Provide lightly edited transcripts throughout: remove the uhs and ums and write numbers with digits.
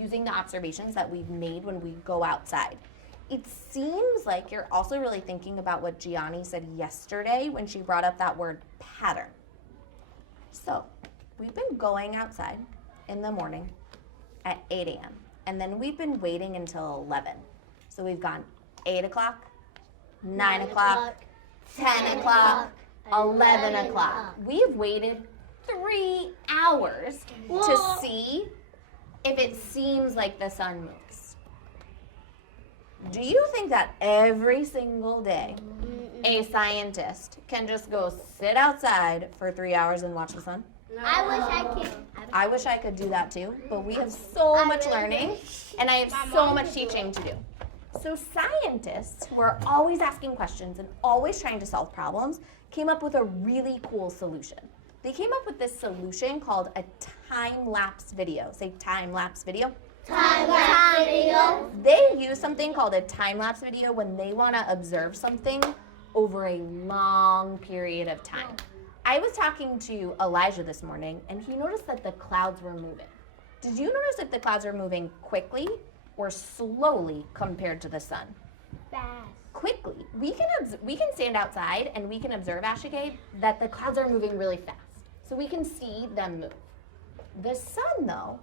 using the observations that we've made when we go outside. It seems like you're also really thinking about what Gianni said yesterday when she brought up that word pattern. So we've been going outside in the morning at 8 a.m. and then we've been waiting until 11. So we've gone 8 o'clock, 9 o'clock, 10 o'clock, 11 o'clock. We've waited 3 hours to see if it seems like the sun moves. Do you think that every single day a scientist can just go sit outside for 3 hours and watch the sun? No. I wish I could. I wish I could do that too, but we have so much learning and I have so much teaching to do. So scientists who are always asking questions and always trying to solve problems came up with a really cool solution. They came up with this solution called a time-lapse video. Say time-lapse video. Time-lapse video. They use something called a time-lapse video when they want to observe something over a long period of time. I was talking to Elijah this morning, and he noticed that the clouds were moving. Did you notice if the clouds are moving quickly or slowly compared to the sun? Fast. Quickly. We can stand outside and we can observe, Ashike, that the clouds are moving really fast. So we can see them move. The sun, though,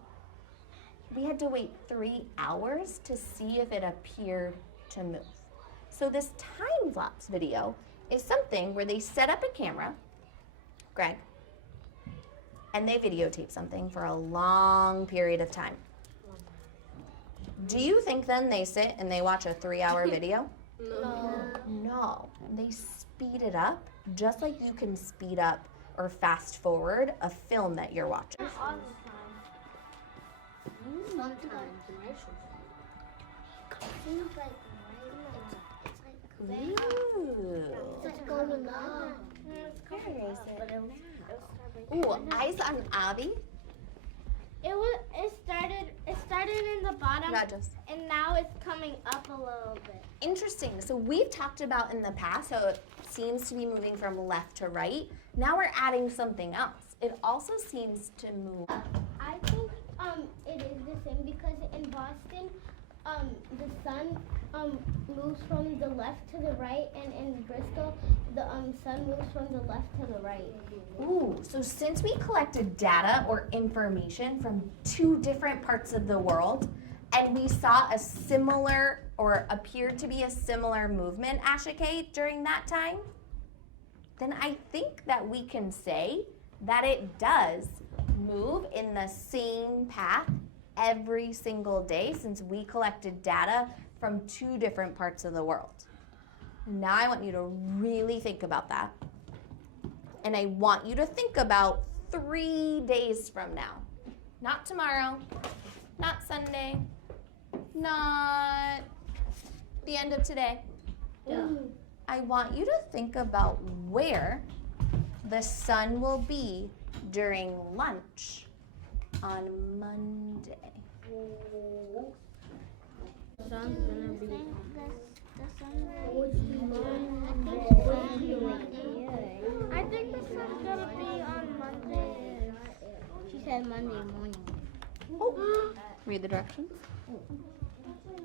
we had to wait 3 hours to see if it appeared to move. So this time-lapse video is something where they set up a camera, Greg, and they videotape something for a long period of time. Do you think then they sit and they watch a 3-hour video? No. They speed it up just like you can speed up or fast forward a film that you're watching. Not all the time. Sometimes. Seems like Ooh. it's like going along. Ooh, eyes on Abby. It started in the bottom Not just. and now it's coming up a little bit. Interesting. So we've talked about in the past how it seems to be moving from left to right. Now we're adding something else. It also seems to move. I think it is the same because in Boston the sun moves from the left to the right, and in Bristol the sun moves from the left to the right. Ooh, so since we collected data or information from 2 different parts of the world, and we saw a similar or appeared to be a similar movement, Ashike, during that time, then I think that we can say that it does move in the same path every single day since we collected data from 2 different parts of the world. Now I want you to really think about that. And I want you to think about 3 days from now. Not tomorrow, not Sunday, not the end of today. Yeah. I want you to think about where the sun will be during lunch on Monday. The sun's gonna be I think the sun's gonna be on Monday. She said Monday morning. Oh, read the directions.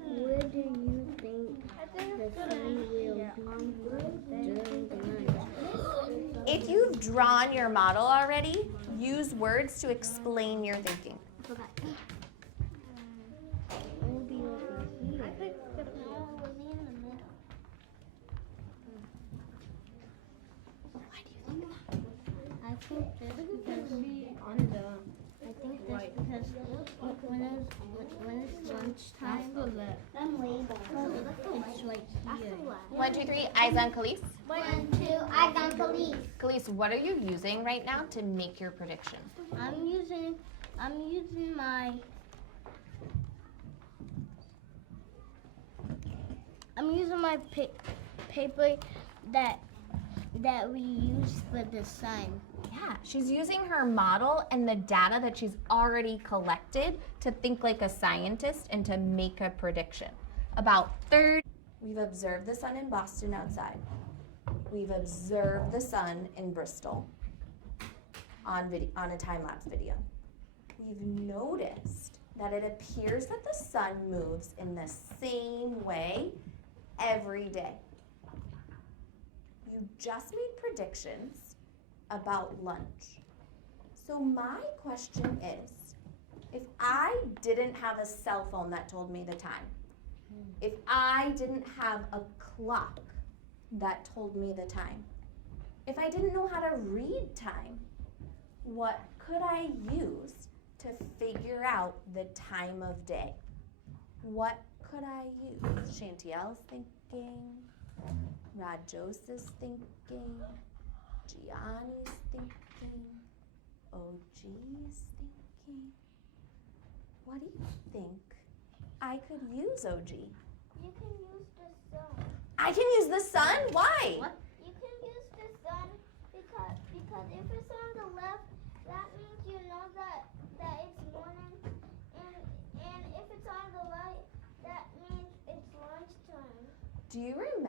Where do you think the sun will be during the night? If you've drawn your model already, use words to explain your thinking. Maybe over here. I think the sun will be in the middle. Why do you think that? I think that's because on the. I think that's because when it's lunchtime, I'm way back. It's right here. 1, 2, 3, eyes on Khalees. 1, 2, I got police. Khalees, what are you using right now to make your prediction? I'm using my paper that we use for the sun. Yeah, she's using her model and the data that she's already collected to think like a scientist and to make a prediction. About 30. We've observed the sun in Boston outside. We've observed the sun in Bristol on a time-lapse video. We've noticed that it appears that the sun moves in the same way every day. You just made predictions about lunch. So my question is, if I didn't have a cell phone that told me the time, if I didn't have a clock that told me the time, if I didn't know how to read time, what could I use to figure out the time of day? What could I use? Chantel's thinking, Rajos is thinking, Gianni's thinking, OG's thinking. What do you think I could use, OG? You can use the sun. I can use the sun? Why? What? You can use the sun because if it's on the left, that means you know that it's morning, and if it's on the right, that means it's lunchtime. Do you remember